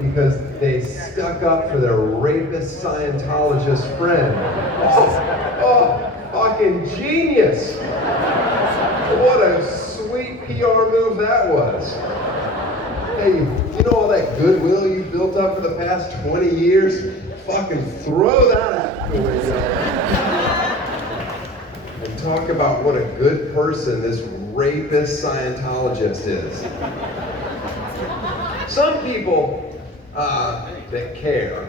because they stuck up for their rapist Scientologist friend. Oh, fucking genius! What a sweet PR move that was. Hey, you know all that goodwill you built up for the past 20 years? Fucking throw that out the window. And talk about what a good person this rapist Scientologist is. Some people that care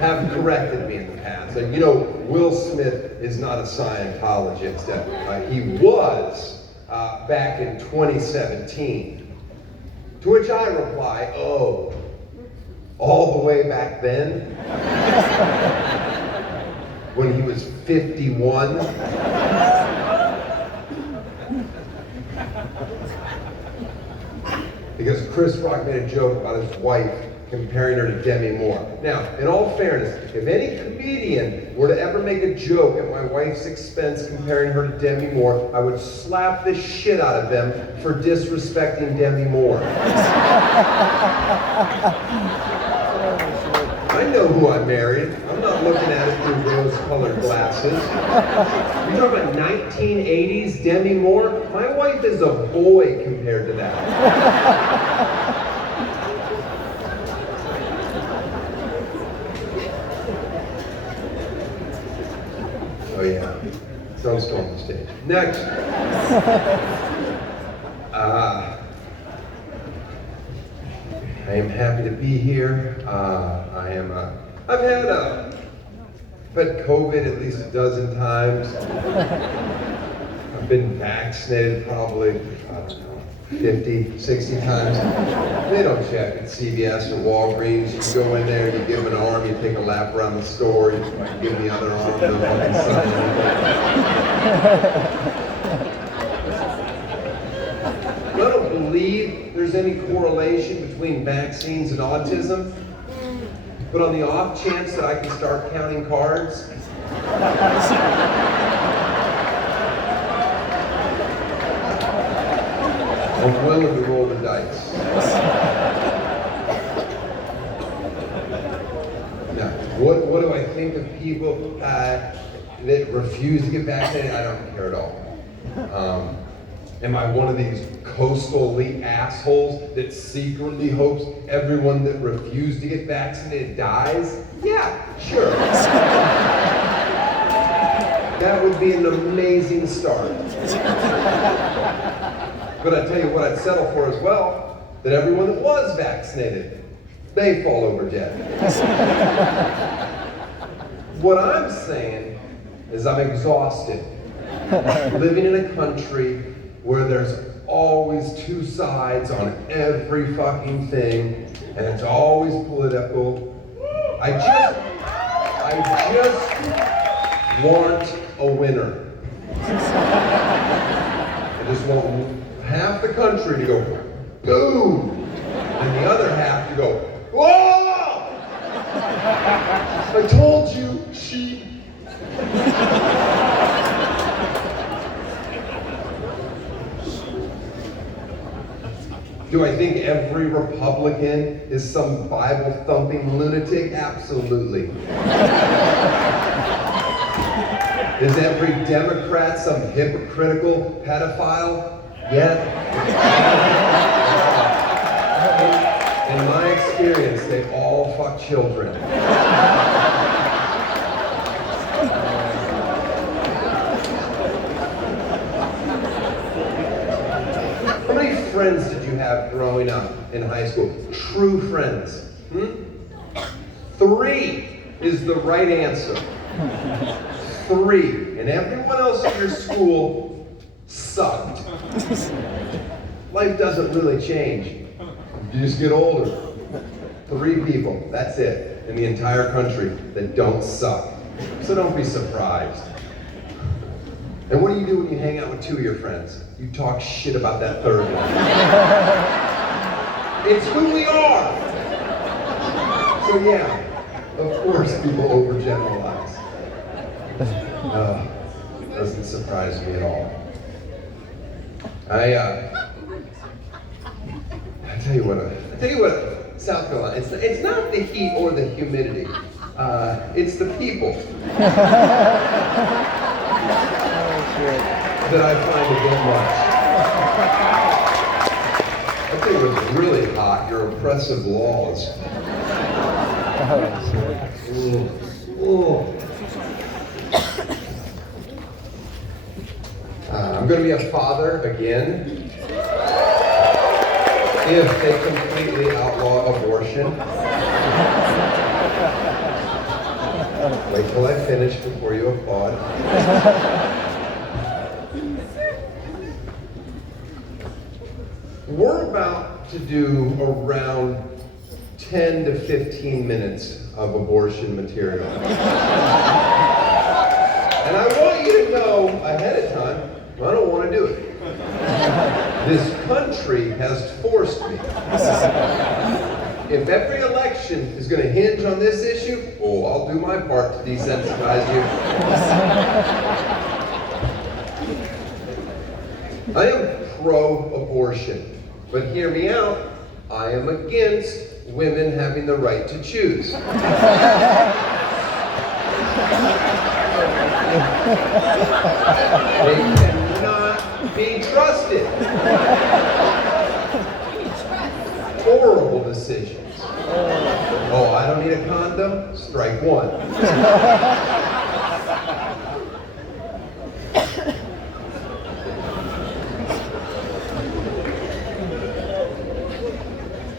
have corrected me in the past. And you know, Will Smith is not a Scientologist. He was back in 2017. To which I reply, oh, all the way back then? When he was 51? Because Chris Rock made a joke about his wife comparing her to Demi Moore. Now, in all fairness, if any comedian were to ever make a joke at my wife's expense comparing her to Demi Moore, I would slap the shit out of them for disrespecting Demi Moore. I know who I married. I'm not looking at it through rose-colored glasses. You talk about 1980s Demi Moore? My wife is a boy compared to that. Oh yeah, don't storm the stage. Next. I am happy to be here. I've had COVID at least a dozen times. I've been vaccinated probably, I don't know, 50, 60 times. They don't check at CVS or Walgreens. You go in there, you give them an arm, you take a lap around the store, you give them the other arm, they'll fucking sign it. I don't believe there's any correlation between vaccines and autism, but on the off chance that I can start counting cards, I'm willing to roll the dice. Now, what do I think of people that refuse to get vaccinated? I don't care at all. Am I one of these coastal elite assholes that secretly hopes everyone that refused to get vaccinated dies? Yeah, sure. That would be an amazing start. But I tell you what I'd settle for as well, that everyone that was vaccinated, they fall over dead. What I'm saying is I'm exhausted. Living in a country where there's always two sides on every fucking thing, and it's always political. I just want a winner. I just want half the country to go, boom, and the other half to go, whoa! I told you, sheep. Do I think every Republican is some Bible-thumping lunatic? Absolutely. Is every Democrat some hypocritical pedophile? Yeah. In my experience, they all fuck children. How many friends did you have growing up in high school? True friends. 3 is the right answer. 3. And everyone else at your school sucked. Life doesn't really change. You just get older. 3 people, that's it, in the entire country that don't suck. So don't be surprised. And what do you do when you hang out with 2 of your friends? You talk shit about that 3rd one. It's who we are. So yeah, of course people overgeneralize. Doesn't surprise me at all. I tell you what, South Carolina. It's not the heat or the humidity. It's the people that I find a bit much. I think it was really hot, your oppressive laws. I'm going to be a father again if they completely outlaw abortion. Wait till I finish before you applaud. We're about to do around 10 to 15 minutes of abortion material. And I want you to know ahead of time, I don't want to do it. This country has forced me. If every election is going to hinge on this issue, oh, I'll do my part to desensitize you. I am pro-abortion, but hear me out, I am against women having the right to choose. They cannot be trusted. Horrible decisions. Oh, I don't need a condom? Strike one.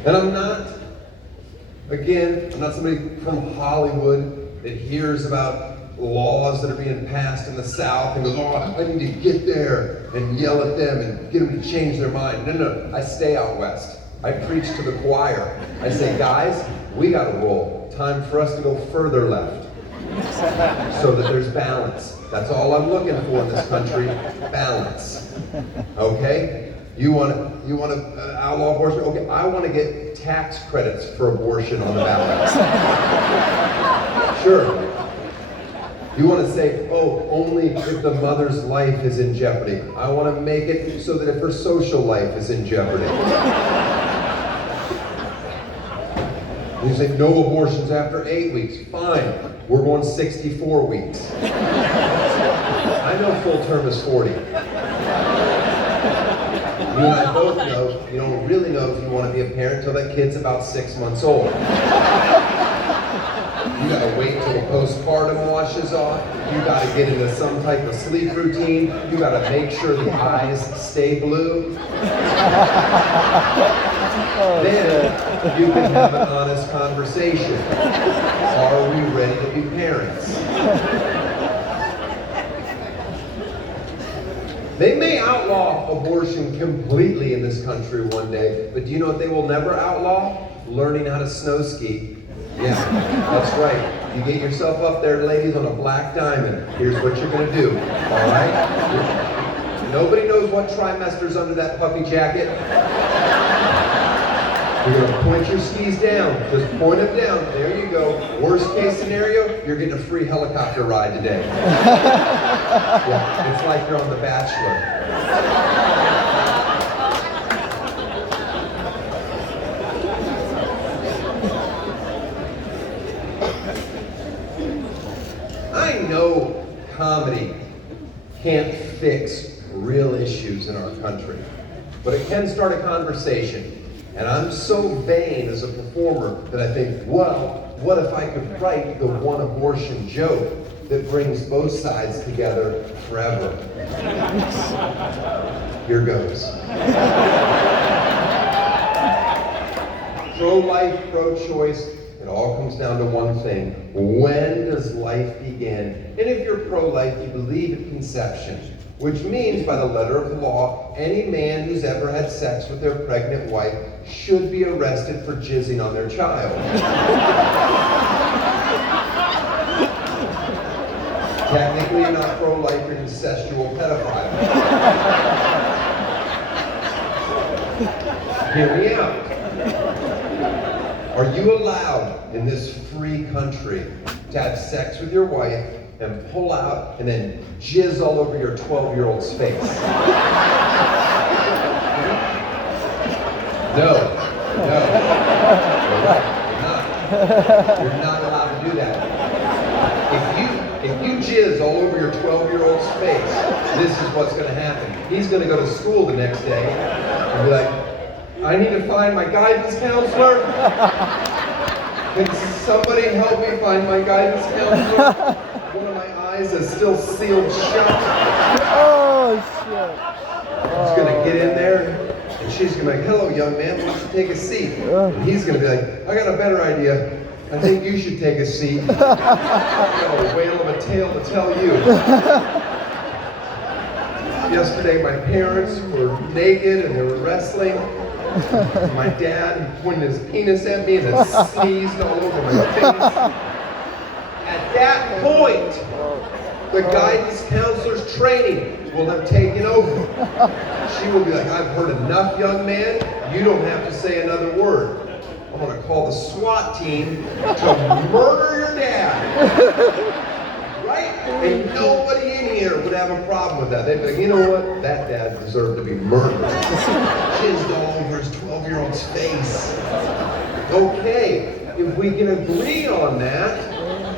And I'm not somebody from Hollywood that hears about laws that are being passed in the South and goes, oh, I need to get there and yell at them and get them to change their mind. No, I stay out west. I preach to the choir. I say, guys, we gotta roll. Time for us to go further left so that there's balance. That's all I'm looking for in this country, balance. Okay? You want to outlaw abortion? Okay, I want to get tax credits for abortion on the ballot. Sure. You want to say, oh, only if the mother's life is in jeopardy. I want to make it so that if her social life is in jeopardy. And you say, no abortions after 8 weeks. Fine, we're going 64 weeks. I know full term is 40. You and I both know you don't really know if you want to be a parent until that kid's about 6 months old. You gotta wait till the postpartum washes off. You gotta get into some type of sleep routine. You gotta make sure the eyes stay blue. Then you can have an honest conversation. Are we ready to be parents? They may outlaw abortion completely in this country one day, but do you know what they will never outlaw? Learning how to snow ski. Yeah, that's right. You get yourself up there, ladies, on a black diamond. Here's what you're going to do, all right? Nobody knows what trimester's under that puffy jacket. You're going to point your skis down. Just point them down. There you go. Worst case scenario, you're getting a free helicopter ride today. Yeah, it's like you're on The Bachelor. I know comedy can't fix real issues in our country, but it can start a conversation. And I'm so vain as a performer that I think, well, what if I could write the one abortion joke that brings both sides together forever? Here goes. Pro-life, pro-choice, it all comes down to one thing. When does life begin? And if you're pro-life, you believe at conception, which means by the letter of the law, any man who's ever had sex with their pregnant wife should be arrested for jizzing on their child. Technically, you're not pro-life, you're an incestual pedophile. Hear me out. Are you allowed in this free country to have sex with your wife and pull out and then jizz all over your 12-year-old's face? No. You're not allowed to do that. If you jizz all over your 12-year-old's face, this is what's going to happen. He's going to go to school the next day and be like, I need to find my guidance counselor. Can somebody help me find my guidance counselor? One of my eyes is still sealed shut. Oh, shit. He's going to get in there, and she's going to be like, hello, young man, why don't you take a seat? And he's going to be like, I got a better idea. I think you should take a seat. I got a whale of a tale to tell you. Yesterday, my parents were naked and they were wrestling. My dad pointed his penis at me and it sneezed all over my face. At that point, the guidance counselor's training will have taken over. She will be like, I've heard enough, young man. You don't have to say another word. I'm going to call the SWAT team to murder your dad. Right? And nobody in here would have a problem with that. They'd be like, you know what? That dad deserved to be murdered. Jizzed all over his 12-year-old's face. Okay, if we can agree on that,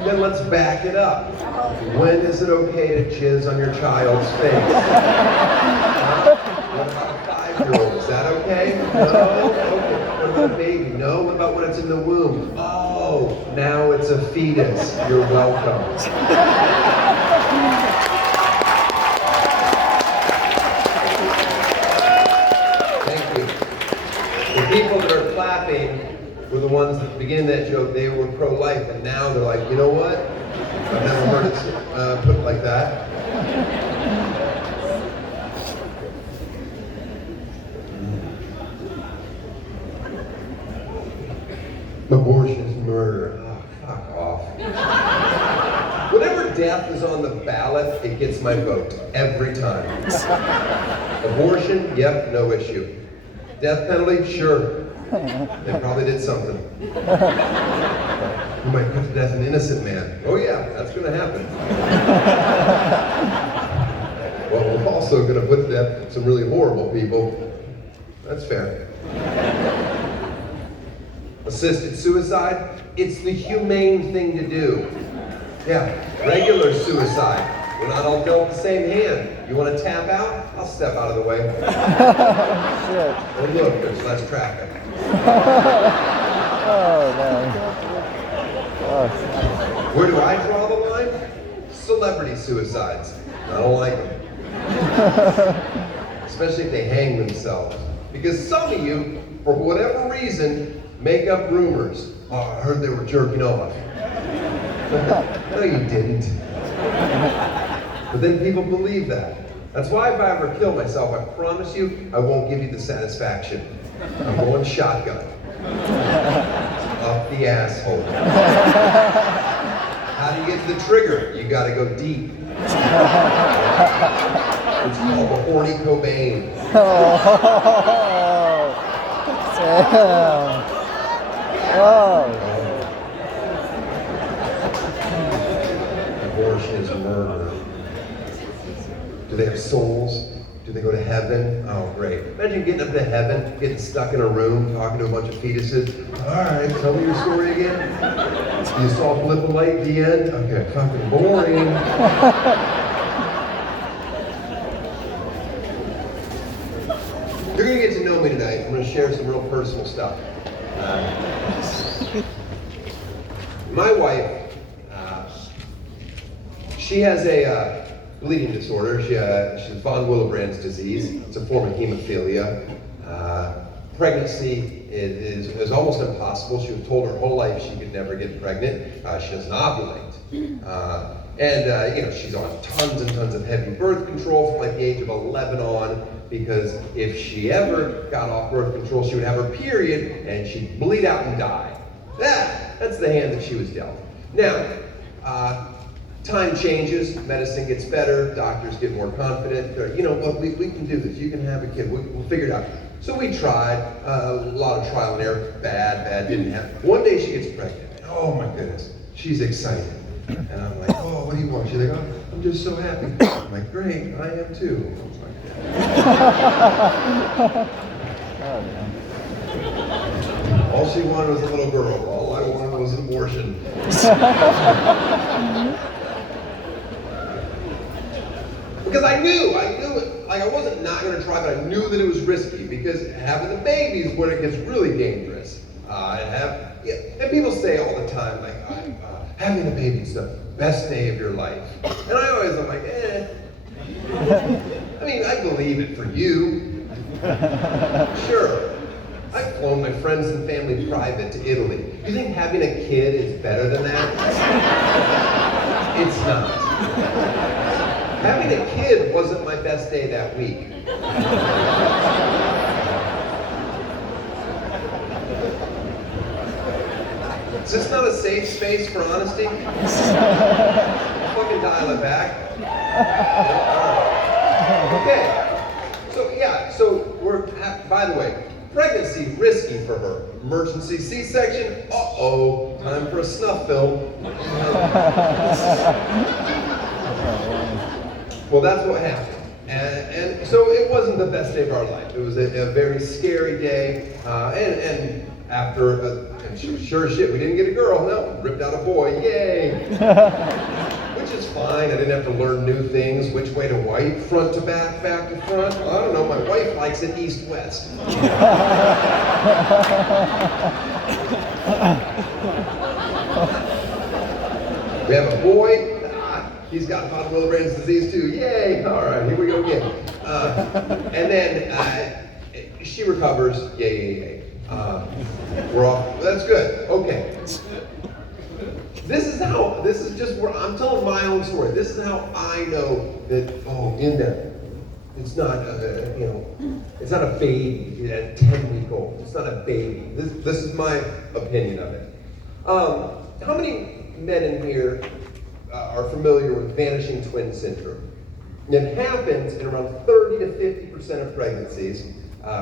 then let's back it up. When is it okay to jizz on your child's face? What about a 5-year-old? Is that okay? No? Okay. What about a baby? No? What about when it's in the womb? Oh, now it's a fetus. You're welcome. Thank you. The people that are clapping were the ones that began that joke. They were pro-life, and now they're like, you know what? I've never heard it put like that. Abortion is murder. Oh, fuck off. Whenever death is on the ballot, it gets my vote. Every time. Abortion, yep, no issue. Death penalty, sure. They probably did something. You might put to death an innocent man. Oh yeah, that's going to happen. Well, we're also going to put to death some really horrible people. That's fair. Assisted suicide, it's the humane thing to do. Yeah, regular suicide. We're not all dealt the same hand. You want to tap out? I'll step out of the way. Oh look, there's less traffic. Oh, man. Oh. Where do I draw the line? Celebrity suicides. I don't like them. Especially if they hang themselves. Because some of you, for whatever reason, make up rumors. Oh, I heard they were jerking off. No, you didn't. But then people believe that. That's why if I ever kill myself, I promise you, I won't give you the satisfaction. I'm going shotgun. Up the asshole. How do you get to the trigger? You gotta go deep. It's called the horny Cobain. Oh, damn. Oh. Abortion is murder. Do they have souls? Do they go to heaven? Oh, great. Imagine getting up to heaven, getting stuck in a room, talking to a bunch of fetuses. All right, tell me your story again. You saw a blip of light at the end? Okay, fucking boring. You're going to get to know me tonight. I'm going to share some real personal stuff. My wife, she has a bleeding disorder. She has von Willebrand's disease. It's a form of hemophilia. Pregnancy is almost impossible. She was told her whole life she could never get pregnant. She doesn't ovulate. She's on tons and tons of heavy birth control from like the age of 11 on, because if she ever got off birth control, she would have her period and she'd bleed out and die. That's the hand that she was dealt. Now, time changes, medicine gets better, doctors get more confident. They're, you know what, we can do this, you can have a kid, we'll figure it out. So we tried, a lot of trial and error, bad, didn't happen. One day she gets pregnant, oh my goodness, she's excited. And I'm like, oh, what do you want? She's like, oh, I'm just so happy. I'm like, great, I am too. All she wanted was a little girl, all I wanted it was an abortion. Because I knew it. Like I wasn't not going to try, but I knew that it was risky because having a baby is when it gets really dangerous. And people say all the time, like, having a baby is the best day of your life. And I always am like, eh. I mean, I believe it for you. Sure. I've flown my friends and family private to Italy. You think having a kid is better than that? It's not. Having a kid wasn't my best day that week. Is this not a safe space for honesty? Fucking dial it back. Okay. So we're, by the way, pregnancy risky for her. Emergency C-section, uh-oh, time for a snuff film. Well, that's what happened. And so it wasn't the best day of our life. It was a very scary day. And after, sure as shit, we didn't get a girl. No, ripped out a boy. Yay! Which is fine. I didn't have to learn new things. Which way to wipe, front to back, back to front. I don't know. My wife likes it east-west. We have a boy. He's got Potter-Willebrand's disease too. Yay! All right, here we go again. And then she recovers. Yay! We're off. That's good. Okay. This is just where I'm telling my own story. This is how I know that. Oh, in there. It's not it's not a baby at 10-week-old. It's not a baby. This is my opinion of it. How many men in here are familiar with vanishing twin syndrome? It happens in around 30 to 50% of pregnancies,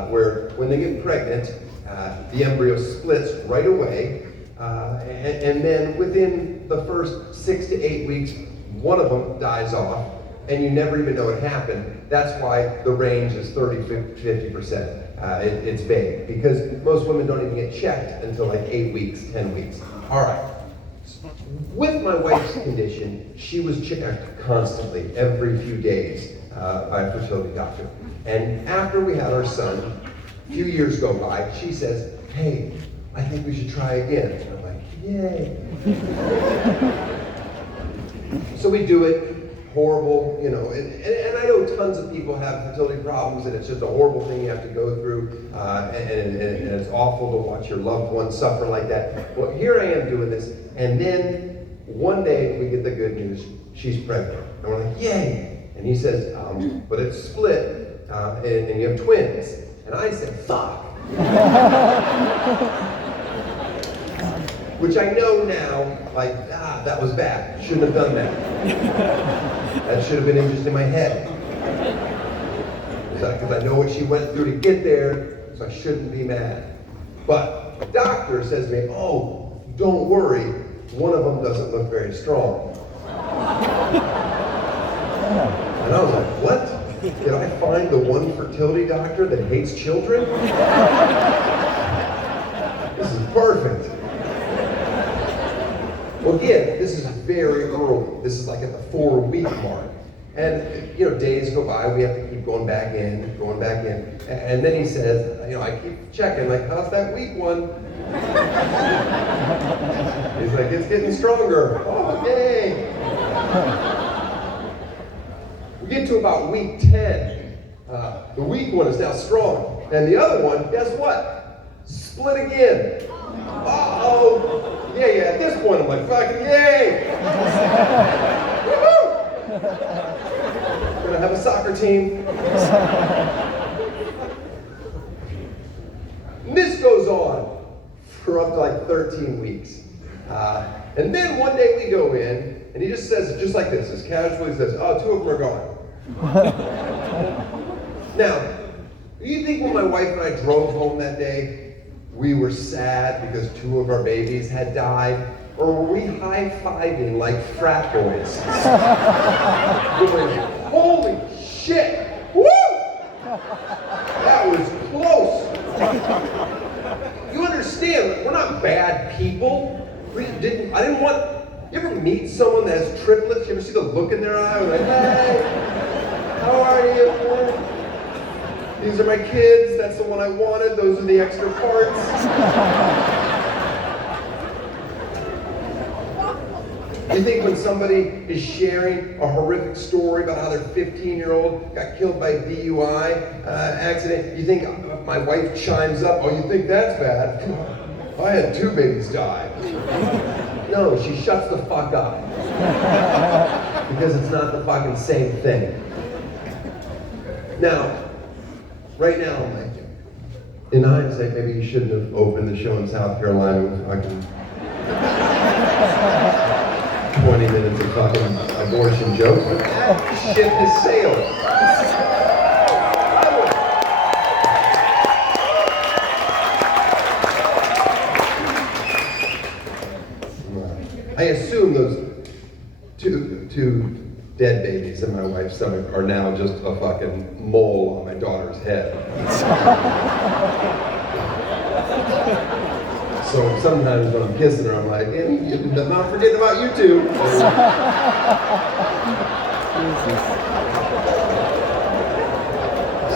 where when they get pregnant, the embryo splits right away, and then within the first 6 to 8 weeks, one of them dies off, and you never even know it happened. That's why the range is 30 to 50%. It's vague, because most women don't even get checked until like 8 weeks, 10 weeks. All right. With my wife's condition, she was checked constantly, every few days, by a fertility doctor. And after we had our son, a few years go by, she says, hey, I think we should try again. And I'm like, yay. So we do it, horrible, and I know tons of people have fertility problems and it's just a horrible thing you have to go through, and it's awful to watch your loved one suffer like that. Well, here I am doing this, and then one day we get the good news, she's pregnant. And we're like, yay! And he says, but it's split, and you have twins. And I said, fuck! Which I know now, like, that was bad. Shouldn't have done that. That should have been just in my head. Because I know what she went through to get there, so I shouldn't be mad. But the doctor says to me, oh, don't worry, one of them doesn't look very strong. And I was like, what? Did I find the one fertility doctor that hates children? This is perfect. Well, again, this is very early. This is like at the 4-week mark. And, days go by, we have to keep going back in. And then he says, I keep checking, like, how's that week one? He's like, it's getting stronger. Oh, yay! We get to about week 10. The weak one is now strong. And the other one, guess what? Split again. Uh-oh! Yeah, at this point I'm like, fucking yay! Woohoo! Gonna have a soccer team. And this goes on for up to like 13 weeks. And then one day we go in, and he just says, just like this, as casually says, oh, 2 of them are gone. Now, do you think when my wife and I drove home that day, we were sad because 2 of our babies had died? Or were we high-fiving like frat boys? Going, holy shit! Woo! That was close. You understand, we're not bad people. You ever meet someone that has triplets? You ever see the look in their eye? Like, hey, how are you? These are my kids. That's the one I wanted. Those are the extra parts. You think when somebody is sharing a horrific story about how their 15-year-old got killed by a DUI accident, you think my wife chimes up, oh, you think that's bad? I had 2 babies die. No, she shuts the fuck up. Because it's not the fucking same thing. Now, right now, I'm like, in hindsight, maybe you shouldn't have opened the show in South Carolina with fucking 20 minutes of fucking abortion jokes, but that ship has sailed. I assume those two dead babies in my wife's stomach are now just a fucking mole on my daughter's head. So sometimes when I'm kissing her, I'm like, hey, I'm not forgetting about you two.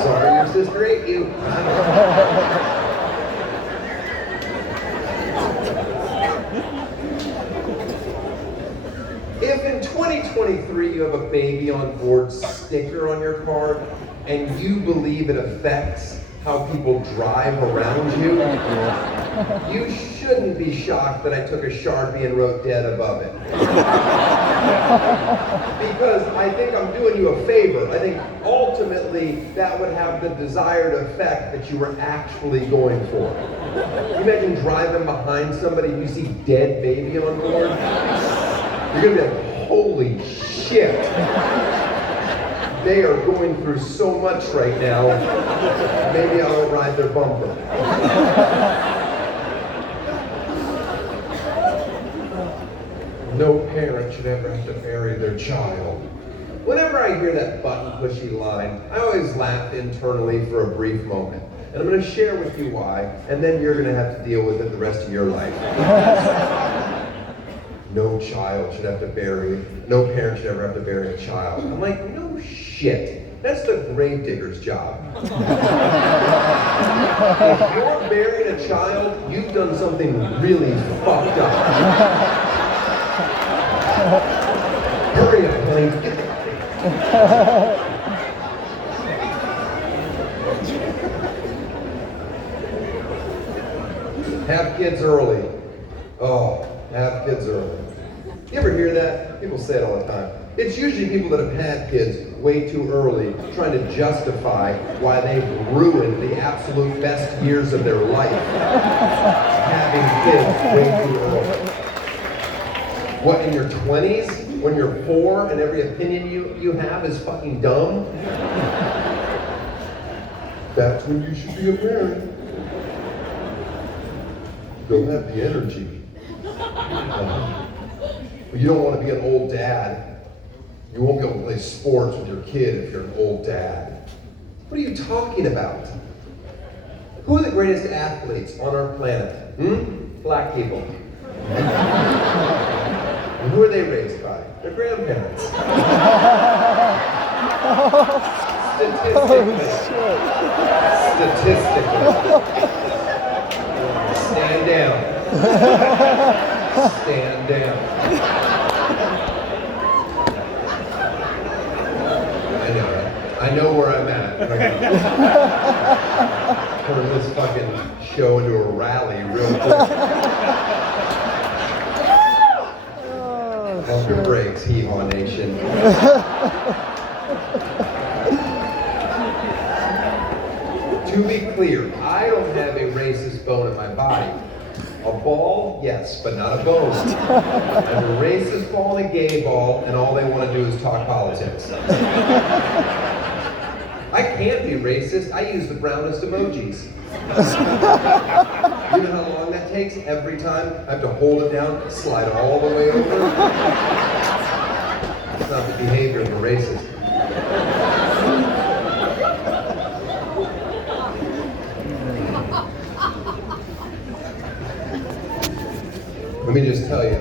Sorry your sister ate you. If in 2023 you have a baby on board sticker on your car and you believe it affects how people drive around you, you shouldn't be shocked that I took a Sharpie and wrote dead above it. Because I think I'm doing you a favor. I think ultimately that would have the desired effect that you were actually going for. You imagine driving behind somebody and you see dead baby on board? You're gonna be like, holy shit. They are going through so much right now. Maybe I'll ride their bumper. No parent should ever have to bury their child. Whenever I hear that button-pushy line, I always laugh internally for a brief moment. And I'm going to share with you why, and then you're going to have to deal with it the rest of your life. No child should have to bury, no parent should ever have to bury a child. I'm like, no shit. That's the grave digger's job. If you're burying a child, you've done something really fucked up. Hurry up, honey. Get the Have kids early. Oh, have kids early. You ever hear that? People say it all the time. It's usually people that have had kids way too early, trying to justify why they've ruined the absolute best years of their life. Having kids way too early. What, in your 20s? When you're 4 and every opinion you have is fucking dumb? That's when you should be a parent. You don't have the energy. You don't want to be an old dad. You won't be able to play sports with your kid if you're an old dad. What are you talking about? Who are the greatest athletes on our planet? Black people. And who are they raised by? Their grandparents. Statistically. Stand down. Stand down. I know where I'm at. Turn this fucking show into a rally real quick. Pump your brakes, Hee-Haw Nation. To be clear, I don't have a racist bone in my body. A ball, yes, but not a bone. I have a racist ball and a gay ball, and all they want to do is talk politics. I can't be racist. I use the brownest emojis. You know how long that takes? Every time I have to hold it down, slide all the way over. It's not the behavior of a racist. Let me just tell you,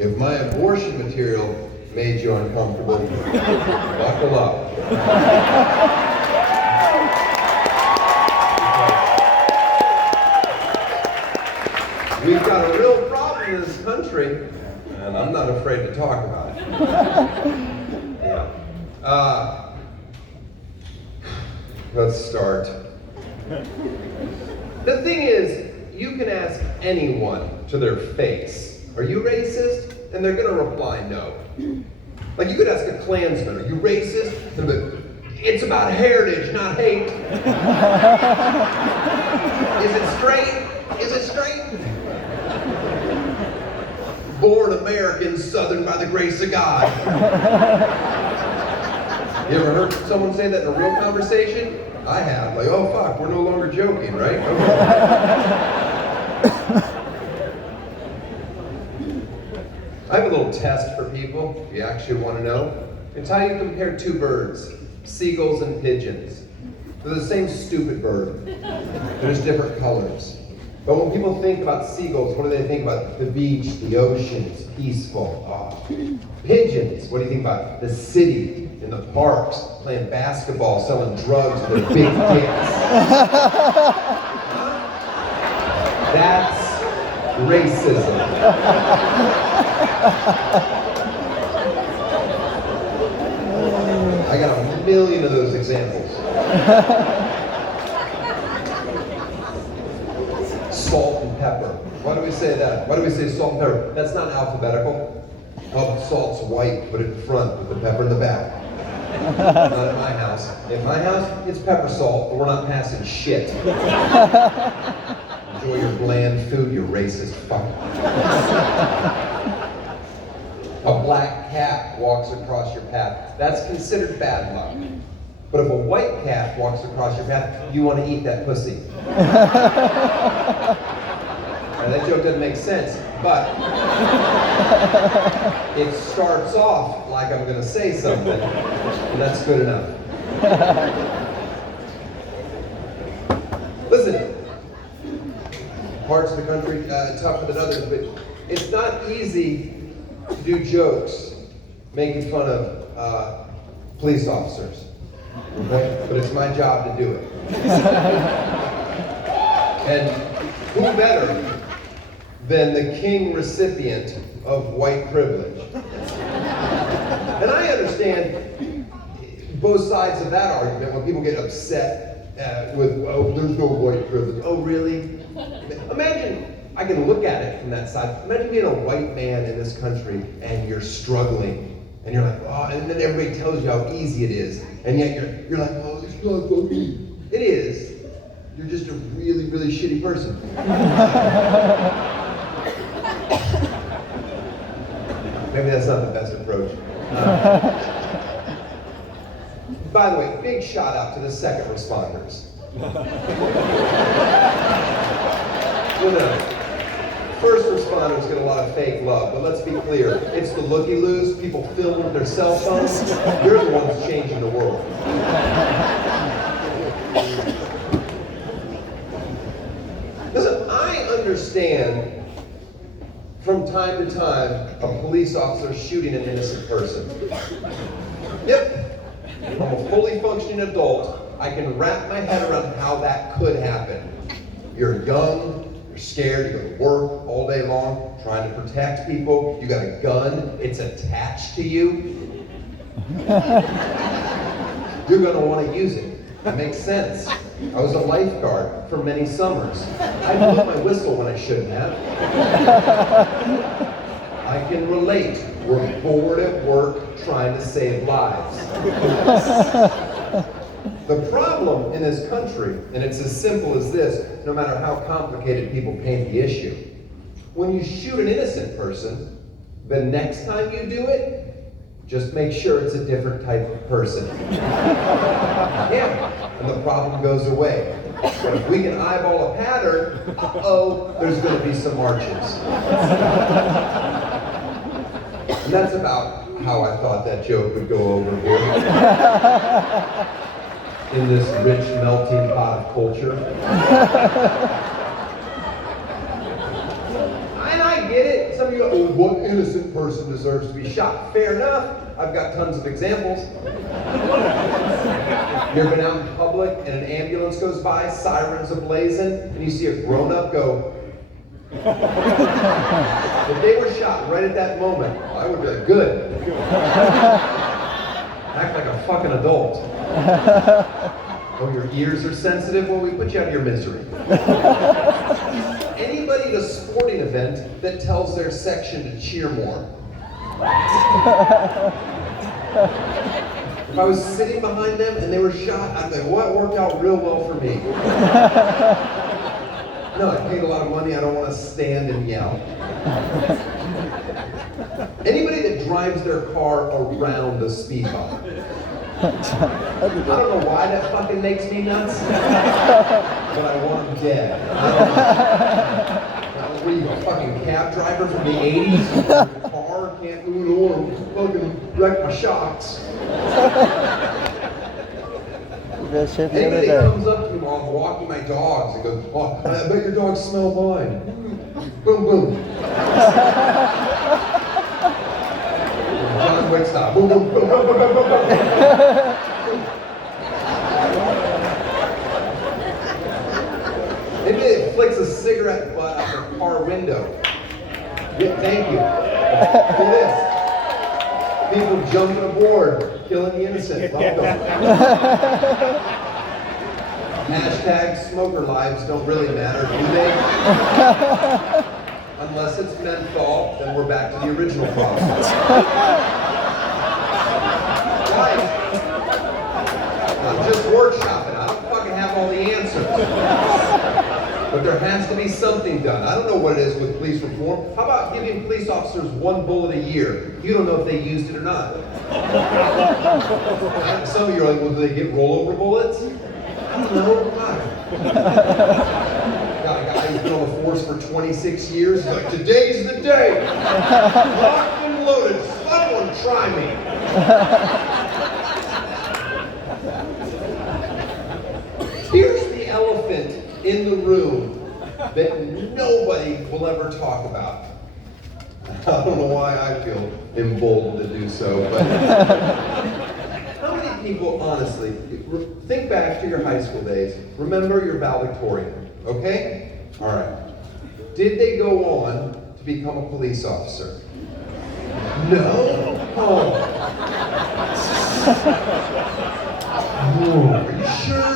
If my abortion material made you uncomfortable, buckle up. We've got a real problem in this country, and I'm not afraid to talk about it. Yeah. Let's start. The thing is, you can ask anyone to their face, are you racist? And they're gonna reply no. Like you could ask a Klansman, are you racist? And they'll be, it's about heritage, not hate. Is it straight? Is it straight? Born American, Southern by the grace of God. You ever heard someone say that in a real conversation? I have. Like, oh fuck, we're no longer joking, right? Okay. I have a little test for people, if you actually want to know. It's how you compare two birds, seagulls and pigeons. They're the same stupid bird. They're just different colors. But when people think about seagulls, what do they think about? The beach, the ocean, it's peaceful. Oh. Pigeons, what do you think about? The city, in the parks, playing basketball, selling drugs with their big dicks. That's racism. I got a million of those examples. Salt and pepper. Why do we say that? Why do we say salt and pepper? That's not alphabetical. Oh, salt's white, put it in front, put the pepper in the back. Not at my house. At my house, it's pepper salt, but we're not passing shit. Enjoy your bland food, you racist fuck. A black cat walks across your path. That's considered bad luck. But if a white cat walks across your path, you want to eat that pussy. Now, that joke doesn't make sense, but it starts off like I'm going to say something, and that's good enough. Listen, parts of the country tougher than others, but it's not easy to do jokes making fun of police officers. Okay? But it's my job to do it. And who better than the king recipient of white privilege? And I understand both sides of that argument when people get upset with, oh, there's no white privilege. Oh, really? Imagine, I can look at it from that side. Imagine being a white man in this country and you're struggling. And you're like, oh, and then everybody tells you how easy it is. And yet you're like, oh, it's not so easy. It is. You're just a really, really shitty person. Maybe that's not the best approach. By the way, big shout out to the second responders. First responders get a lot of fake love, but let's be clear, it's the looky-loos, people filming with their cell phones. You're the ones changing the world. Listen, I understand from time to time a police officer shooting an innocent person. Yep, I'm a fully functioning adult. I can wrap my head around how that could happen. You're young, you're scared, you go to work all day long, trying to protect people, you got a gun, it's attached to you. You're gonna want to use it. It makes sense. I was a lifeguard for many summers. I blew my whistle when I shouldn't have. I can relate. We're bored at work trying to save lives. The problem in this country, and it's as simple as this, no matter how complicated people paint the issue, when you shoot an innocent person, the next time you do it, just make sure it's a different type of person. Yeah, and the problem goes away. But if we can eyeball a pattern, uh-oh, there's going to be some marches. And that's about how I thought that joke would go over here. In this rich melting pot of culture. And I get it. Some of you go, oh, what innocent person deserves to be shot? Fair enough. I've got tons of examples. You ever been out in public and an ambulance goes by, sirens ablazing, and you see a grown-up go, if they were shot right at that moment, I would be like, good. Act like a fucking adult. Oh, your ears are sensitive? Well, we put you out of your misery. Anybody at a sporting event that tells their section to cheer more. If I was sitting behind them and they were shot, I'd be like, well, that worked out real well for me. No, I paid a lot of money, I don't want to stand and yell. Anybody that drives their car around a speed bump. I don't know why that fucking makes me nuts, but I want them dead. What are you, a fucking cab driver from the 80s? Your car can't move the door, fucking wreck my shocks. Anybody that comes up to me while I'm walking my dogs and goes, oh, I bet your dogs smell wine. Boom, boom. John Wick style. Boom, boom, boom, boom, boom, boom, boom, boom. Maybe it flicks a cigarette butt out their car window. Yeah, thank you. Look at this. People jumping aboard, killing the innocent. Welcome. Hashtag smoker lives don't really matter, do they? Unless it's menthol, then we're back to the original problem. Right. I'm just workshopping. I don't fucking have all the answers. But there has to be something done. I don't know what it is with police reform. How about giving police officers 1 bullet a year? You don't know if they used it or not. Some of you are like, well, do they get rollover bullets? I don't know. Why? Got a guy who's been on the force for 26 years. He's like, today's the day. Locked and loaded. Someone try me. Here's the elephant in the room that nobody will ever talk about. I don't know why I feel emboldened to do so, but how many people, honestly, think back to your high school days, remember your valedictorian, okay? All right. Did they go on to become a police officer? No? Oh. Are you sure?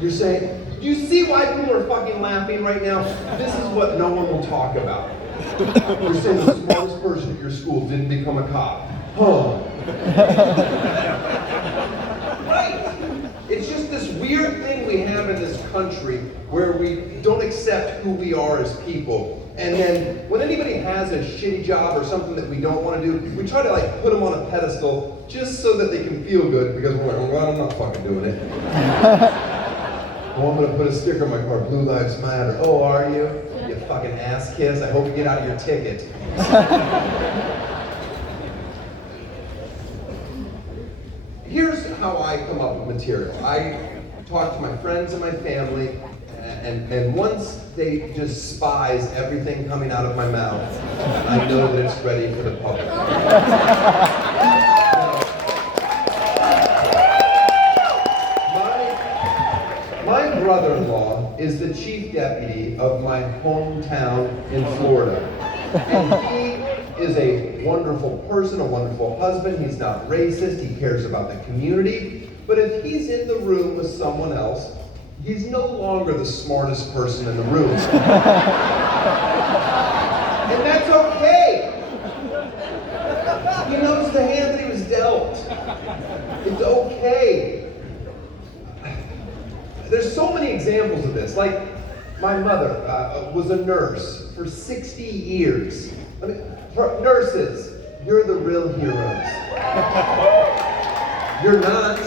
You're saying, do you see why people are fucking laughing right now? This is what no one will talk about. You're saying the smartest person at your school didn't become a cop. Huh. Right. It's just this weird thing we have in this country where we don't accept who we are as people. And then when anybody has a shitty job or something that we don't want to do, we try to like put them on a pedestal just so that they can feel good because we're like, oh, well, I'm not fucking doing it. Oh, I'm gonna put a sticker on my car, Blue Lives Matter. Oh, are you? You fucking ass kiss. I hope you get out of your ticket. Here's how I come up with material. I talk to my friends and my family, and once they just despise everything coming out of my mouth, I know that it's ready for the public. My brother-in-law is the chief deputy of my hometown in Florida. And he is a wonderful person, a wonderful husband. He's not racist, he cares about the community. But if he's in the room with someone else, he's no longer the smartest person in the room. And that's okay. He knows the hand that he was dealt. It's okay. There's so many examples of this. Like, my mother was a nurse for 60 years. I mean, nurses, you're the real heroes. You're not.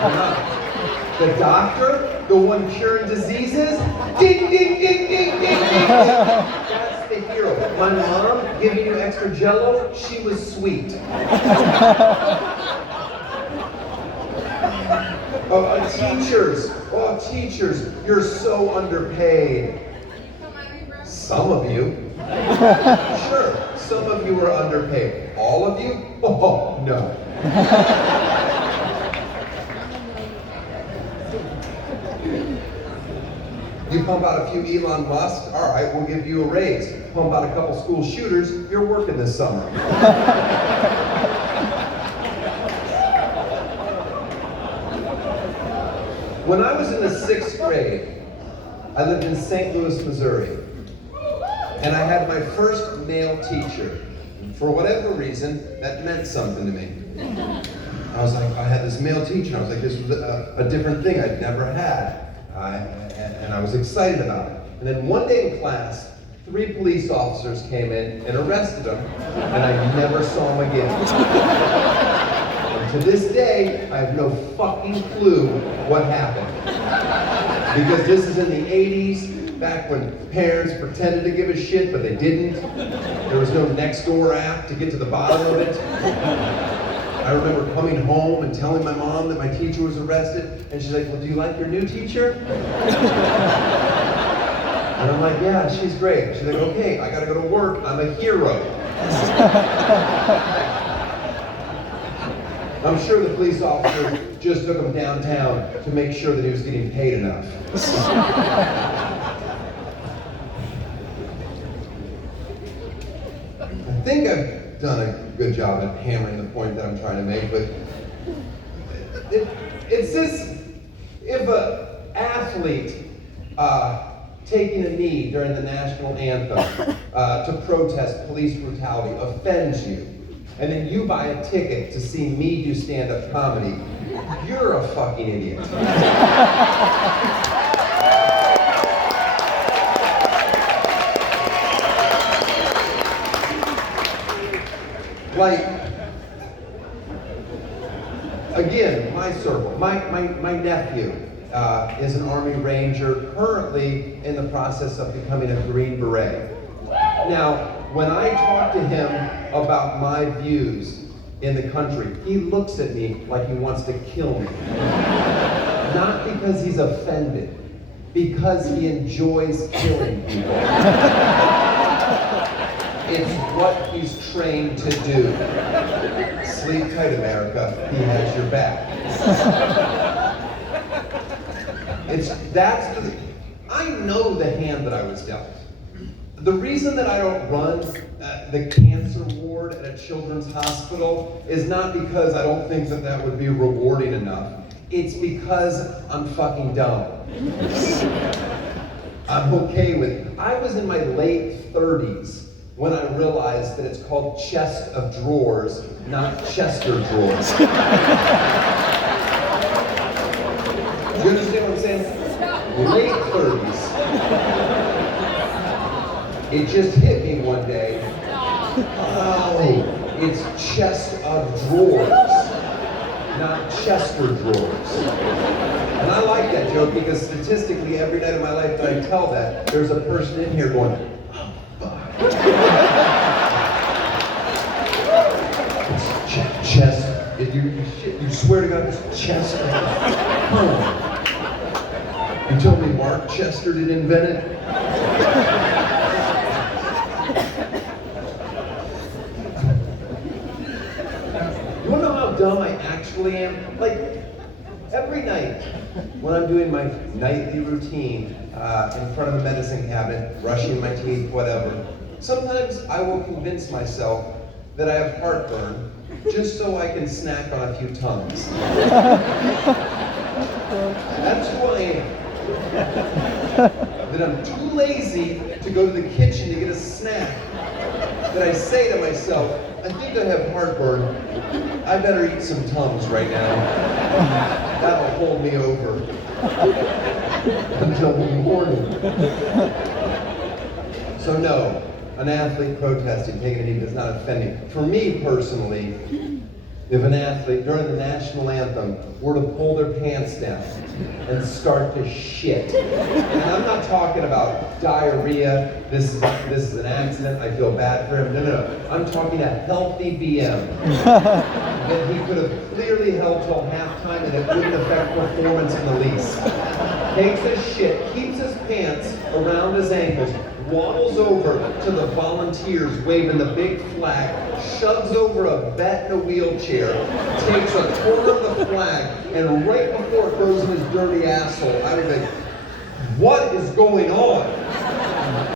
You're not. The doctor, the one curing diseases, ding, ding, ding, ding, ding, ding, ding. That's the hero. My mom giving you extra Jell-O, she was sweet. Teachers. Oh, teachers. You're so underpaid. Some of you. Sure, some of you are underpaid. All of you? Oh, no. You pump out a few Elon Musk, all right, we'll give you a raise. Pump out a couple school shooters, you're working this summer. When I was in the 6th grade, I lived in St. Louis, Missouri. And I had my first male teacher. For whatever reason, that meant something to me. I was like, I had this male teacher. I was like, this was a different thing I'd never had. And I was excited about it. And then one day in class, 3 police officers came in and arrested him, and I never saw him again. And to this day, I have no fucking clue what happened. Because this is in the 80s, back when parents pretended to give a shit, but they didn't. There was no Nextdoor app to get to the bottom of it. I remember coming home and telling my mom that my teacher was arrested, and she's like, well, do you like your new teacher? And I'm like, yeah, she's great. She's like, okay, I gotta go to work, I'm a hero. I'm sure the police officer just took him downtown to make sure that he was getting paid enough. I think I've done a good job at hammering the point that I'm trying to make, but it's this: if an athlete taking a knee during the national anthem to protest police brutality offends you, and then you buy a ticket to see me do stand-up comedy, you're a fucking idiot. Like, again, my circle, my nephew is an Army Ranger, currently in the process of becoming a Green Beret. Now, when I talk to him about my views in the country, he looks at me like he wants to kill me. Not because he's offended, because he enjoys killing people. It's what he's trained to do. Sleep tight, America. He has your back. I know the hand that I was dealt. The reason that I don't run the cancer ward at a children's hospital is not because I don't think that that would be rewarding enough. It's because I'm fucking dumb. I'm okay with it. I was in my late 30s when I realized that it's called chest of drawers, not Chester drawers. Do you understand what I'm saying? Late 30s. It just hit me one day. Oh, it's chest of drawers, not Chester drawers. And I like that joke because statistically every night of my life that I tell that, there's a person in here going, oh, fuck. It's chest. You swear to God, it's chest. You told me Mark Chester didn't invent it? You wanna know how dumb I actually am? Like, every night when I'm doing my nightly routine in front of the medicine cabinet, brushing my teeth, whatever, sometimes I will convince myself that I have heartburn just so I can snack on a few Tums. That's who I am. That I'm too lazy to go to the kitchen to get a snack. That I say to myself, I think I have heartburn. I better eat some Tums right now. That'll hold me over until the morning. So no, an athlete protesting, taking a knee does not offend me. For me personally, if an athlete during the national anthem were to pull their pants down and start to shit. And I'm not talking about diarrhea, this is an accident, I feel bad for him. No. I'm talking a healthy BM that he could have clearly held till halftime and it wouldn't affect performance in the least. Takes his shit, keeps his pants around his ankles, waddles over to the volunteers waving the big flag, shoves over a vet in a wheelchair, takes a corner of the flag, and right before it goes in his dirty asshole, I would think, what is going on?